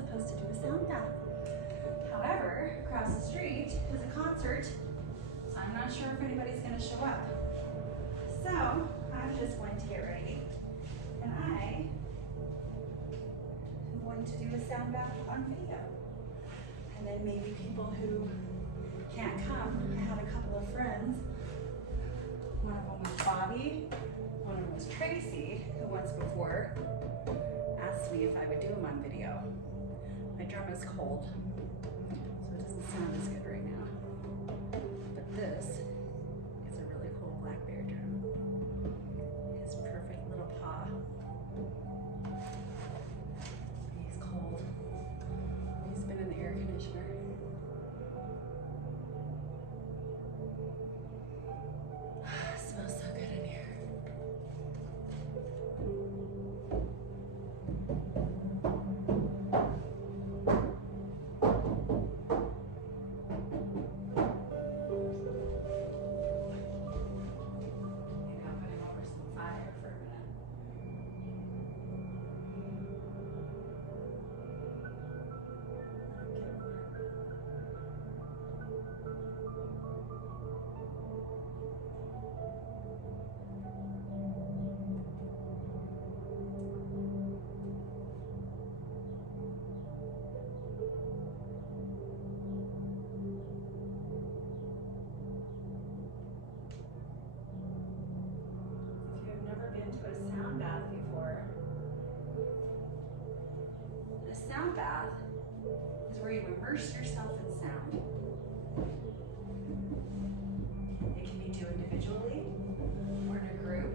supposed to do a sound bath. However, across the street is a concert, so I'm not sure if anybody's gonna show up. So I'm just going to get ready, and I am going to do a sound bath on video. And then maybe people who can't come, I had a couple of friends. One of them was Bobby, one of them was Tracy, who once before asked me if I would do them on video. My drum is cold, so it doesn't sound as good right now. But this is a really cool black bear drum. His perfect little paw. He's cold. He's been in the air conditioner. Smells so good in here. Maybe I'll put him over some fire for a minute. If you've never been to a sound bath before, a sound bath is where you immerse yourself in sound. It can be done individually or in a group.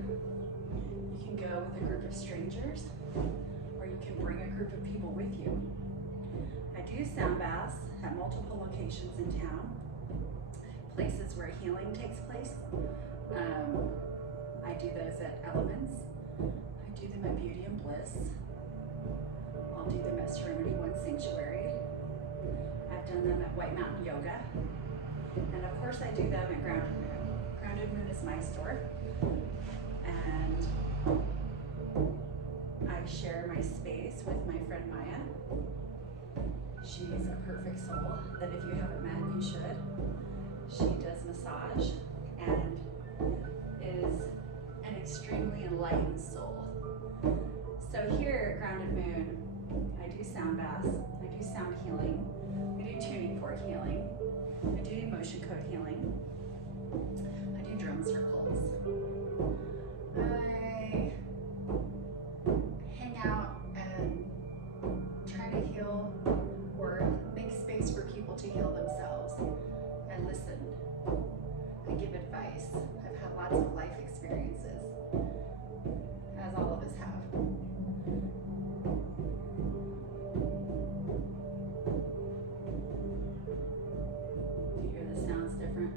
You can go with a group of strangers, or you can bring a group of people with you. I do sound baths at multiple locations in town, places where healing takes place. I do those at Elements. I do them at Beauty and Bliss. I'll do them at Serenity One Sanctuary. I've done them at White Mountain Yoga. And of course I do them at Grounded Moon. Grounded Moon is my store. And I share my space with my friend Maya. She's a perfect soul that if you haven't met, you should. She does massage and is an extremely enlightened soul. So here at Grounded Moon, I do sound baths, I do sound healing, I do tuning fork healing, I do emotion code healing, I do drum circles, I hang out and try to heal or make space for people to heal themselves. I listen, I give advice. I've had lots of life experiences, as all of us have. Do you hear the sounds different?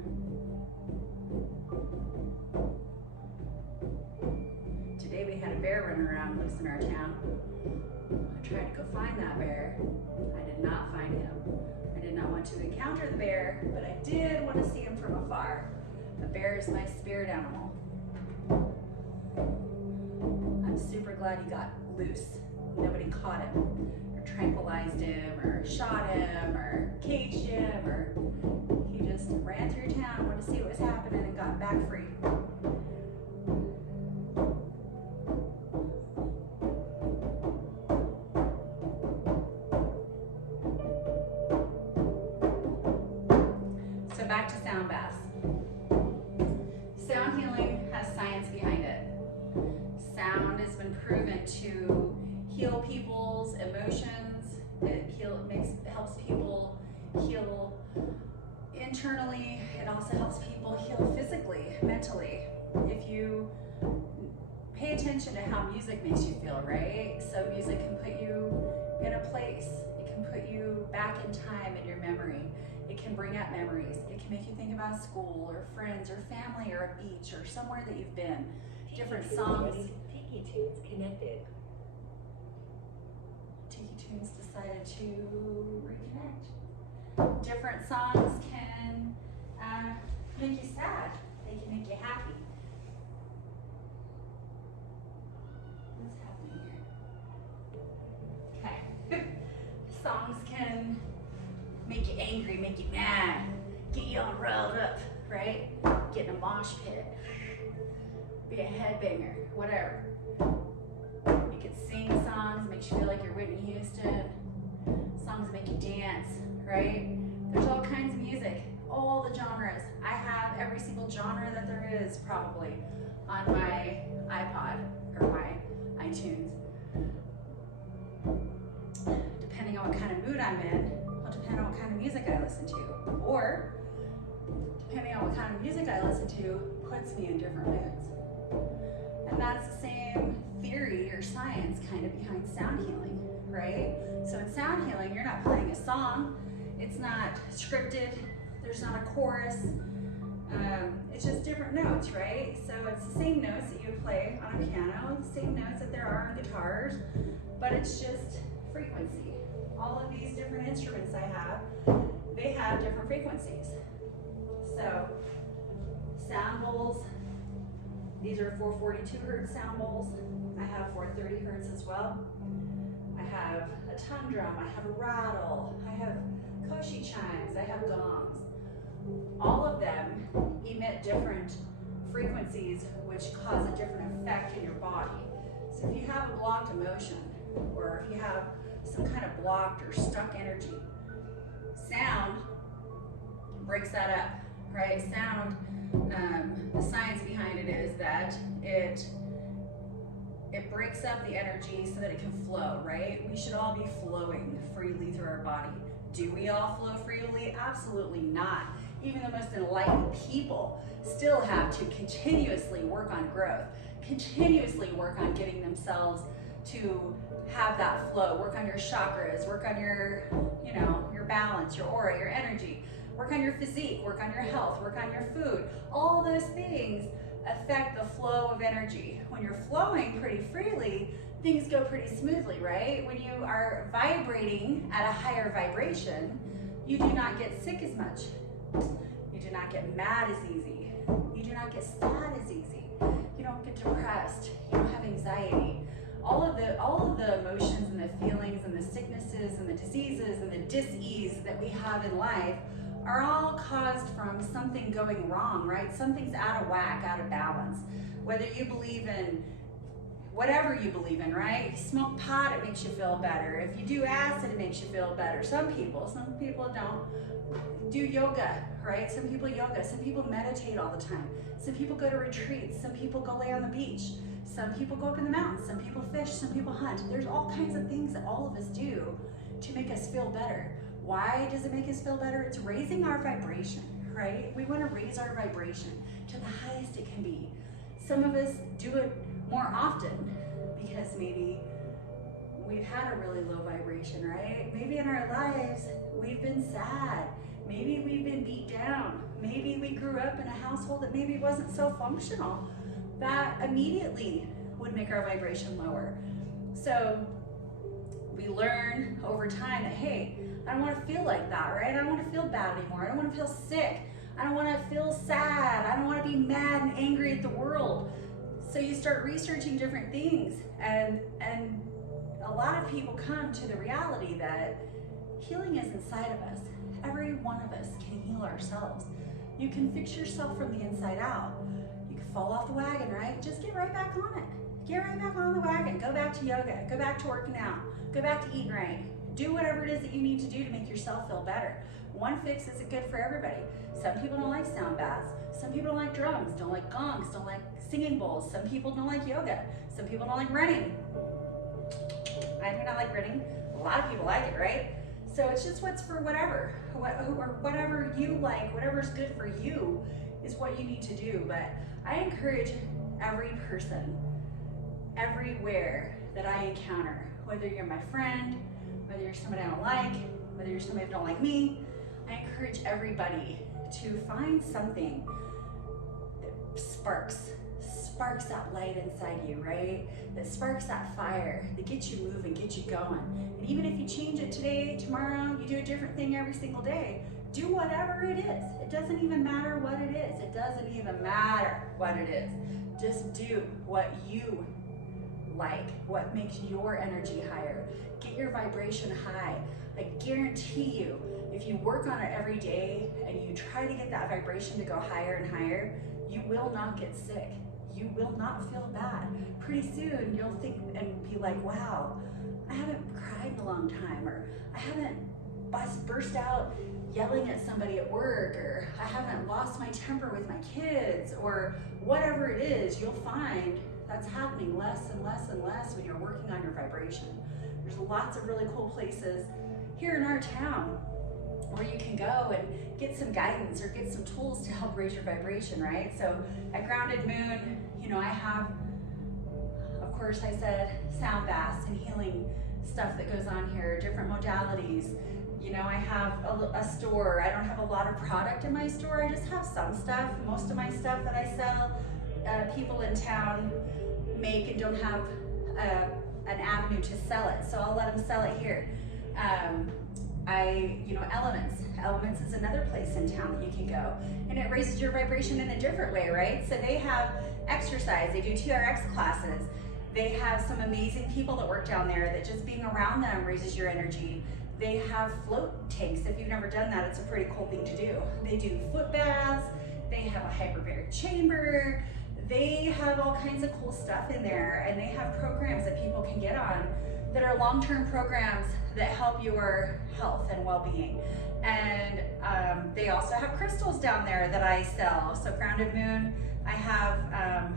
Today we had a bear run around loose in our town. I tried to go find that bear. I did not find him. I did not want to encounter the bear, but I did want to see him from afar. A bear is my spirit animal. I'm super glad he got loose. Nobody caught him, or tranquilized him, or shot him, or caged him, or he just ran through town, wanted to see what was happening, and got back free. So back to sound baths. Sound healing has science behind it. Sound has been proven to heal people's emotions. It helps people heal internally. It also helps people heal physically, mentally. If you pay attention to how music makes you feel, right? So music can put you in a place. It can put you back in time in your memory. It can bring up memories. It can make you think about school or friends or family or a beach or somewhere that you've been. Different songs. Tiki Tunes connected. Tiki Tunes decided to reconnect. Different songs can make you sad. They can make you happy. What's happening here? Okay. angry, make you mad, get you all riled up, right? Get in a mosh pit, be a headbanger, whatever. You could sing songs, makes you feel like you're Whitney Houston, songs that make you dance, right? There's all kinds of music, all the genres. I have every single genre that there is probably on my iPod or my iTunes. Depending on what kind of mood I'm in, will depend on what kind of music I listen to. Or, depending on what kind of music I listen to, puts me in different moods. And that's the same theory or science kind of behind sound healing, right? So in sound healing, you're not playing a song, it's not scripted, there's not a chorus, it's just different notes, right? So it's the same notes that you would play on a piano, the same notes that there are on guitars, but it's just frequency. All of these different instruments I have, they have different frequencies. So sound bowls, these are 442 hertz sound bowls. I have 430 hertz as well. I have a tongue drum, I have a rattle, I have koshi chimes, I have gongs. All of them emit different frequencies which cause a different effect in your body. So if you have a blocked emotion, or if you have some kind of blocked or stuck energy, sound breaks that up, right? Sound, the science behind it is that it breaks up the energy so that it can flow, right? We should all be flowing freely through our body. Do we all flow freely? Absolutely not. Even the most enlightened people still have to continuously work on growth, continuously work on getting themselves to have that flow, work on your chakras, work on your, your balance, your aura, your energy, work on your physique, work on your health, work on your food. All those things affect the flow of energy. When you're flowing pretty freely, things go pretty smoothly, right? When you are vibrating at a higher vibration, you do not get sick as much. You do not get mad as easy. You do not get sad as easy. You don't get depressed. You don't have anxiety. All of the emotions and the feelings and the sicknesses and the diseases and the dis-ease that we have in life are all caused from something going wrong, right? Something's out of whack, out of balance. Whether you believe in whatever you believe in, right? If you smoke pot, it makes you feel better. If you do acid, it makes you feel better. Some people don't do yoga, right? Some people yoga, some people meditate all the time. Some people go to retreats, some people go lay on the beach. Some people go up in the mountains, some people fish, some people hunt. There's all kinds of things that all of us do to make us feel better. Why does it make us feel better? It's raising our vibration, right? We want to raise our vibration to the highest it can be. Some of us do it more often because maybe we've had a really low vibration, right? Maybe in our lives we've been sad. Maybe we've been beat down. Maybe we grew up in a household that maybe wasn't so functional. That immediately would make our vibration lower. So we learn over time that, hey, I don't want to feel like that, right? I don't want to feel bad anymore. I don't want to feel sick. I don't want to feel sad. I don't want to be mad and angry at the world. So you start researching different things, and a lot of people come to the reality that healing is inside of us. Every one of us can heal ourselves. You can fix yourself from the inside out. You can fall off the wagon, right? Just get right back on it. Get right back on the wagon. Go back to yoga. Go back to working out. Go back to eating right. Do whatever it is that you need to do to make yourself feel better. One fix isn't good for everybody. Some people don't like sound baths. Some people don't like drums, don't like gongs, don't like singing bowls. Some people don't like yoga. Some people don't like running. I do not like running. A lot of people like it, right? So it's just what's for whatever. Whatever you like, whatever's good for you is what you need to do. But I encourage every person, everywhere that I encounter, whether you're my friend, whether you're somebody I don't like, whether you're somebody who don't like me, I encourage everybody to find something that sparks that light inside you, right? That sparks that fire, that gets you moving, gets you going. And even if you change it today, tomorrow, you do a different thing every single day, do whatever it is. It doesn't even matter what it is. It doesn't even matter what it is. Just do what you like, what makes your energy higher. Get your vibration high. I guarantee you, if you work on it every day and you try to get that vibration to go higher and higher, you will not get sick. You will not feel bad. Pretty soon you'll think and be like, wow, I haven't cried in a long time, or I haven't burst out yelling at somebody at work, or I haven't lost my temper with my kids, or whatever it is. You'll find that's happening less and less and less when you're working on your vibration. There's lots of really cool places here in our town where you can go and get some guidance or get some tools to help raise your vibration, right? So at Grounded Moon, you know, I have, of course, I said sound baths and healing stuff that goes on here, different modalities. You know, I have a store. I don't have a lot of product in my store. I just have some stuff. Most of my stuff that I sell, people in town make and don't have an avenue to sell it. So I'll let them sell it here. You know, Elements is another place in town that you can go, and it raises your vibration in a different way, right? So they have exercise, they do TRX classes, they have some amazing people that work down there that just being around them raises your energy. They have float tanks. If you've never done that, it's a pretty cool thing to do. They do foot baths, they have a hyperbaric chamber, they have all kinds of cool stuff in there, and they have programs that people can get on that are long-term programs that help your health and well-being. And they also have crystals down there that I sell. So Grounded Moon, I have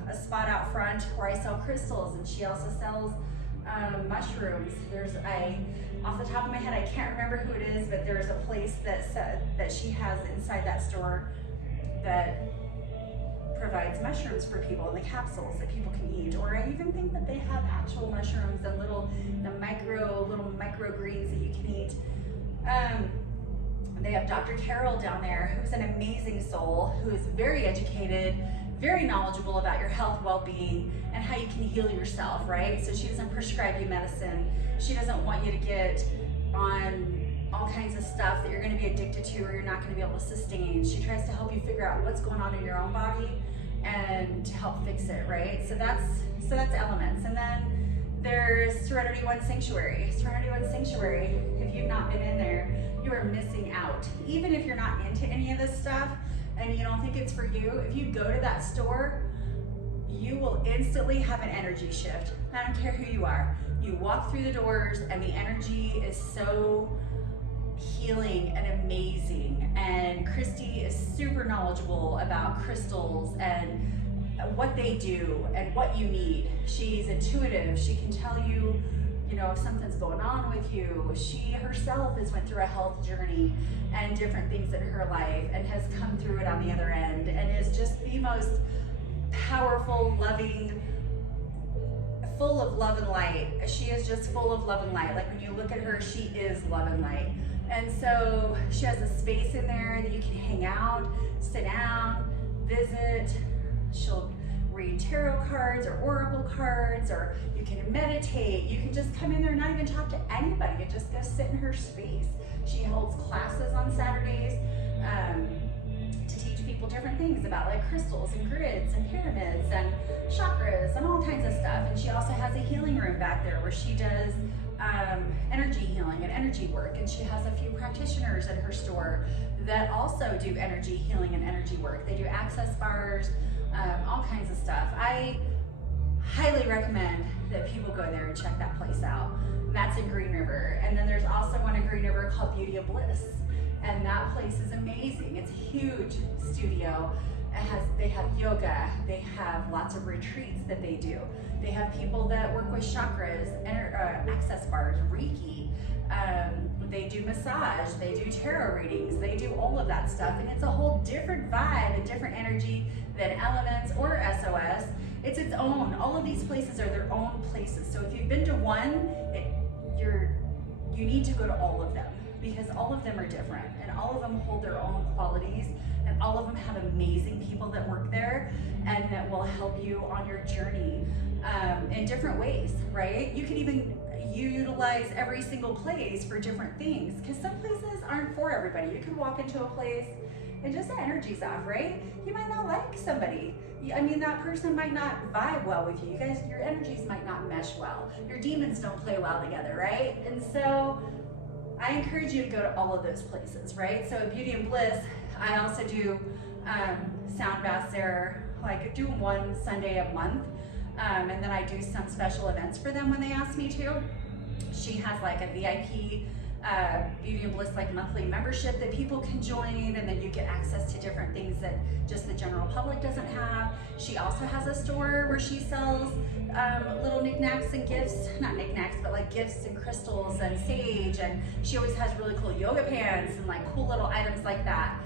a spot out front where I sell crystals, and she also sells mushrooms. Off the top of my head, I can't remember who it is, but there's a place that she has inside that store that provides mushrooms for people in the capsules that people can eat. Or I even think that they have actual mushrooms and little microgreens that you can eat. They have Dr. Carol down there, who's an amazing soul, who is very educated, very knowledgeable about your health, well-being, and how you can heal yourself, right? So she doesn't prescribe you medicine. She doesn't want you to get on all kinds of stuff that you're going to be addicted to or you're not going to be able to sustain. She tries to help you figure out what's going on in your own body and to help fix it, right? So that's Elements. And then there's Serenity One Sanctuary. Serenity One Sanctuary, if you've not been in there, you are missing out. Even if you're not into any of this stuff and you don't think it's for you, if you go to that store, you will instantly have an energy shift. I don't care who you are. You walk through the doors and the energy is so healing and amazing. And Christy is super knowledgeable about crystals and what they do and what you need. She's intuitive. She can tell you, you know, if something's going on with you. She herself has went through a health journey and different things in her life and has come through it on the other end and is just the most powerful, loving, full of love and light. She is just full of love and light. Like when you look at her, she is love and light. And so she has a space in there that you can hang out, sit down, visit. She'll read tarot cards or oracle cards, or you can meditate. You can just come in there and not even talk to anybody and just go sit in her space. She holds classes on Saturdays to teach people different things about like crystals and grids and pyramids and chakras and all kinds of stuff. And she also has a healing room back there where she does energy healing and energy work. And she has a few practitioners in her store that also do energy healing and energy work. They do access bars, all kinds of stuff. I highly recommend that people go there and check that place out. And that's in Green River. And then there's also one in Green River called Beauty of Bliss. And that place is amazing. It's a huge studio. They have yoga. They have lots of retreats that they do. They have people that work with chakras, access bars, Reiki. They do massage. They do tarot readings. They do all of that stuff. And it's a whole different vibe and different energy than Elements or SOS. It's its own. All of these places are their own places. So if you've been to one, you need to go to all of them, because all of them are different and all of them hold their own qualities, and all of them have amazing people that work there and that will help you on your journey in different ways, right? You can even utilize every single place for different things, because some places aren't for everybody. You can walk into a place and just the energy's off, right? You might not like somebody. I mean, that person might not vibe well with you. You guys, your energies might not mesh well. Your demons don't play well together, right? And so I encourage you to go to all of those places, right? So at Beauty and Bliss, I also do sound baths there. I do one Sunday a month, and then I do some special events for them when they ask me to. She has like a VIP Beauty and Bliss like monthly membership that people can join, and then you get access to different things that just the general public doesn't have. She also has a store where she sells little knickknacks and gifts, not knickknacks, but like gifts and crystals and sage, and she always has really cool yoga pants and like cool little items like that.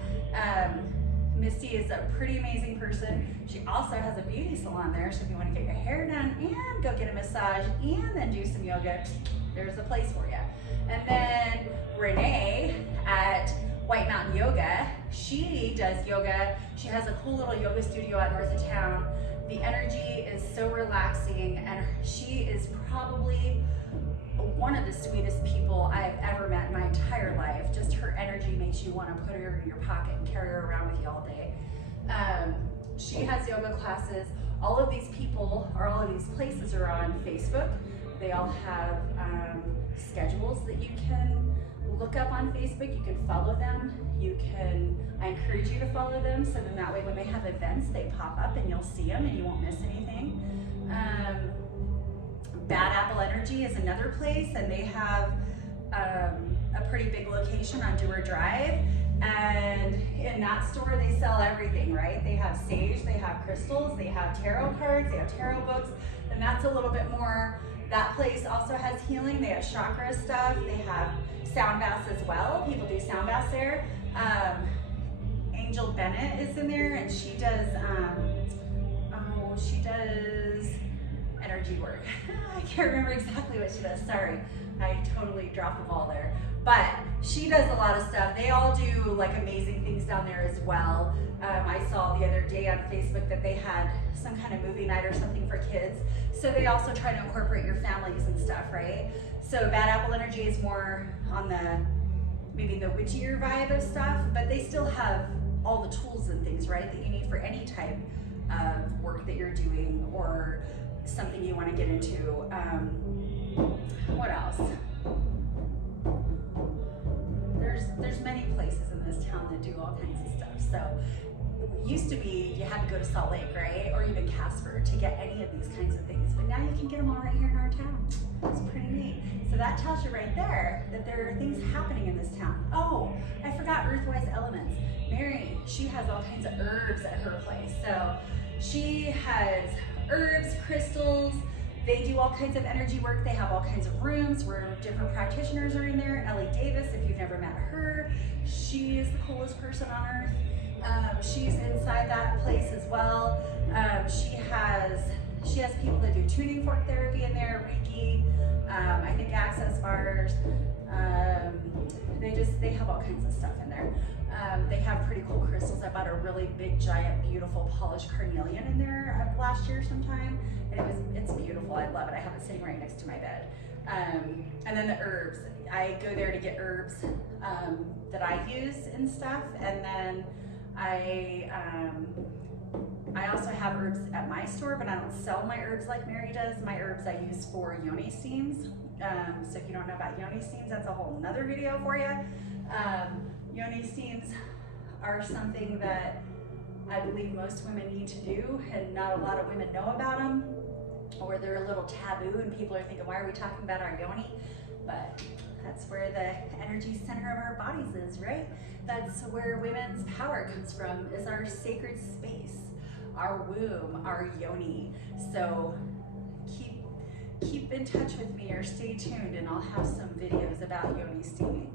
Misty is a pretty amazing person. She also has a beauty salon there, so if you want to get your hair done and go get a massage and then do some yoga, there's a place for you. And then Renee at White Mountain Yoga, she does yoga. She has a cool little yoga studio out north of town. The energy is so relaxing, and she is probably one of the sweetest people I've ever met in my entire life. Just her energy makes you want to put her in your pocket and carry her around with you all day. She has yoga classes. All of these people, or all of these places, are on Facebook. They all have schedules that you can look up on Facebook. You can follow them. I encourage you to follow them, so then that way when they have events, they pop up and you'll see them and you won't miss anything. Bad Apple Energy is another place, and they have a pretty big location on Dewar Drive. And in that store, they sell everything, right? They have sage, they have crystals, they have tarot cards, they have tarot books, and that's a little bit more. That place also has healing. They have chakra stuff. They have sound baths as well. People do sound baths there. Angel Bennett is in there, and she does energy work. I can't remember exactly what she does. Sorry, I totally dropped the ball there. But she does a lot of stuff. They all do like amazing things down there as well. I saw the other day on Facebook that they had some kind of movie night or something for kids. So they also try to incorporate your families and stuff, right? So Bad Apple Energy is more on maybe the witchier vibe of stuff, but they still have all the tools and things, right, that you need for any type of work that you're doing or something you want to get into. What else? There's many places in this town that do all kinds of stuff. So it used to be you had to go to Salt Lake, right, or even Casper to get any of these kinds of things, but now you can get them all right here in our town. It's pretty neat. So that tells you right there that there are things happening in this town. Oh, I forgot Earthwise Elements. Mary, she has all kinds of herbs at her place. So she has herbs, crystals. They do all kinds of energy work. They have all kinds of rooms where different practitioners are in there. Ellie Davis, if you've never met her, she is the coolest person on earth. She's inside that place as well. She has people that do tuning fork therapy in there, Reiki, I think access bars. They have all kinds of stuff in there. They have pretty cool crystals. I bought a really big, giant, beautiful polished carnelian in there last year sometime, and it's beautiful. I love it. I have it sitting right next to my bed. And then the herbs. I go there to get herbs that I use and stuff, and then I also have herbs at my store, but I don't sell my herbs like Mary does. My herbs I use for yoni steams. So if you don't know about yoni steams, that's a whole nother video for you. Yoni steams are something that I believe most women need to do, and not a lot of women know about them, or they're a little taboo, and people are thinking, why are we talking about our yoni? But that's where the energy center of our bodies is, right? That's where women's power comes from, is our sacred space, our womb, our yoni. So keep in touch with me or stay tuned, and I'll have some videos about yoni steaming.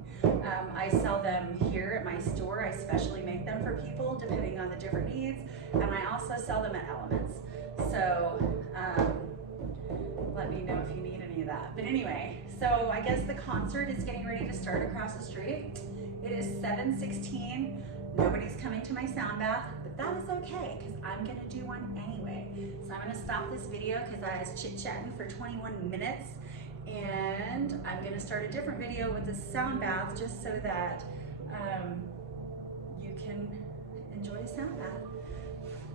I sell them here at my store. I specially make them for people depending on the different needs, and I also sell them at Elements. So let me know if you need any of that. But anyway, so I guess the concert is getting ready to start across the street. It is 7:16. Nobody's coming to my sound bath, but that is okay because I'm gonna do one anyway. So I'm gonna stop this video because I was chit-chatting for 21 minutes, and I'm gonna start a different video with the sound bath just so that you can enjoy a sound bath.